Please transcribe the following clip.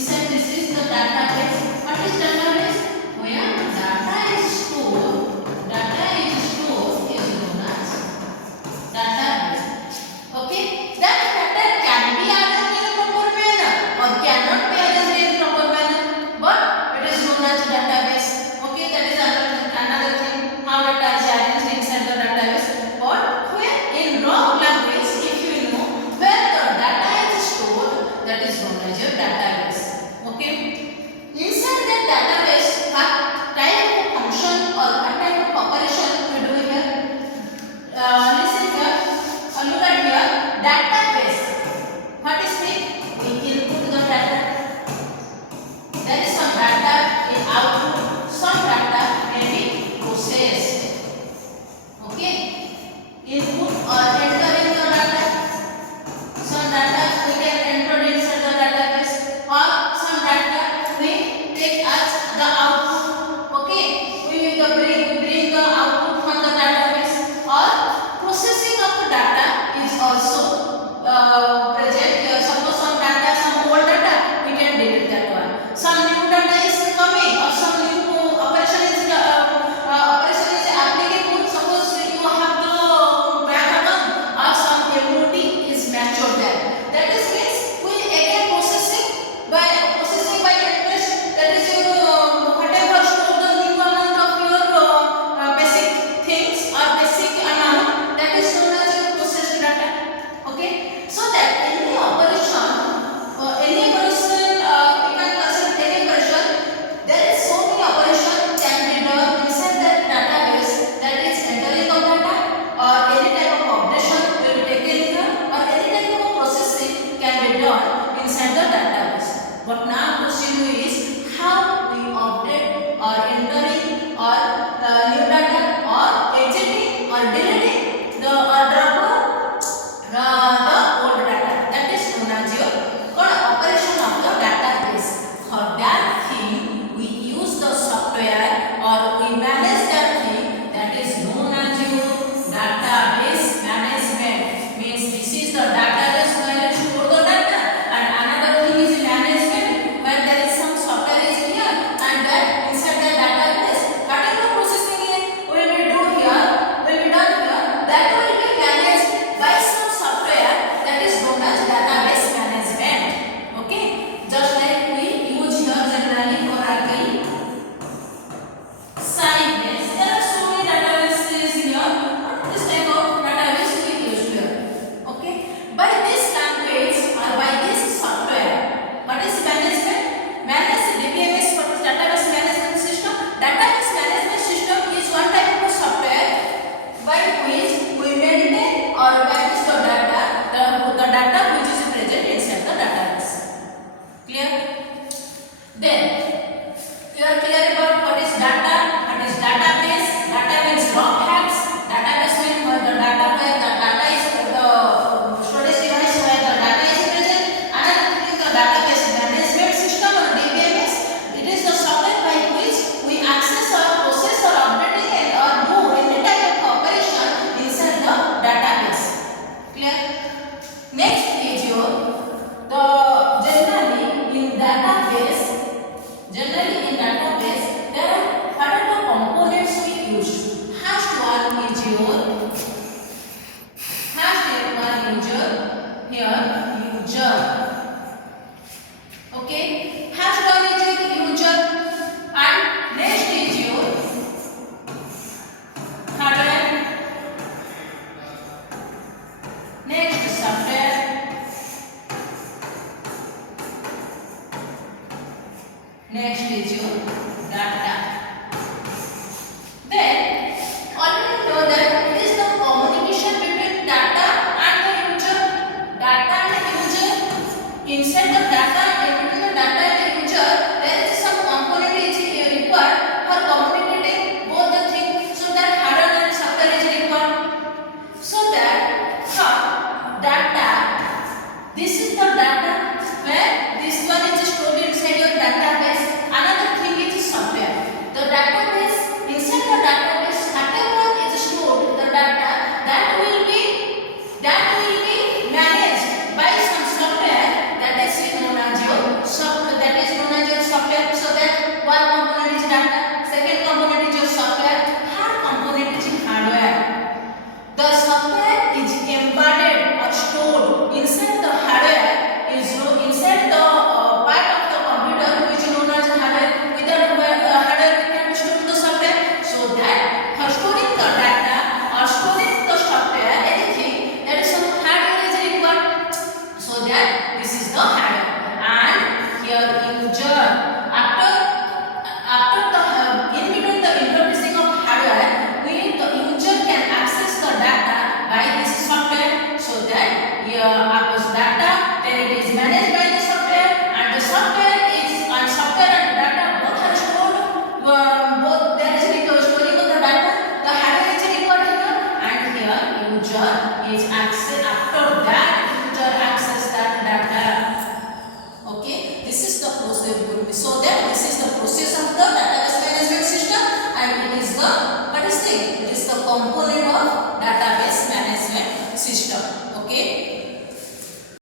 said this is the database. What is database? Where data is stored. Data is stored is known as database. Okay. That data can be arranged in a proper manner or cannot be arranged in proper manner, but it is known as database. Okay. That is another thing. How data is arranged inside the database. But where in raw language, if you know where the data is stored, that is known as your database. Okay. Inside that database, what type of function or what type of operation we do here? Listen here. Look at here. Database. What is it? We input the data. There is some data in output. Some data may be processed. Okay. Input or enter in the data. Some data we can enter inside the database, or some data we take as the output. Okay, we bring the output from the database, or processing of the data is also present here. Suppose some data, some old data, we can delete that one. Some new data is coming, or some new operation is applicable. Suppose you have the bank account or some annuity is matured there. That is means we again processing by interest. That is your whatever store the new amount of your basic things or basic amount, that is known as your processed data. Okay, so that any operation we can consider any operation. There is so many operations can be done inside that database. That is entering of data, or any type of operation will be taken here, or any type of processing can be done inside the database. But now question is how we update or entering or new data or exiting or deleting the old data. That is known as your operation of the database. For that thing we use the software or we manage that thing, that is known as your database management. Means this is the database where you store the data, and another thing is management where there is some software is here, and that inside the database whatever processing will be done here, that will be managed by some software, that is known as database management. Okay, just like we use here generally Oracle, Sybase. There are so many databases here. This type of database we use here. Okay, by this language or by this software, what is management? DBMS, what is database management system? Database management system is one type of software by which we maintain or manage the data, the data which is present inside the database. Clear? Then you are clear about what is data, what is database. Data means raw facts. Database means the data where the data is the storage device where the data is present. Another thing is the database management system or DBMS. It is the software by which we access or process or update or do any type of operation inside the database. Clear? Next is your the generally in database there are what are the components we use? First one is your user. Okay, first one is your user, and next is your hardware, next software, next is your data. Then already know that it is the communication between data and the user. Data and the user, inside the data and between the data and the user, there is some component is required for communicating both the things. So that hardware and software is required. So that data, this is the data where this one is stored inside your database. Another thing is software. the what is the it is the component of database management system.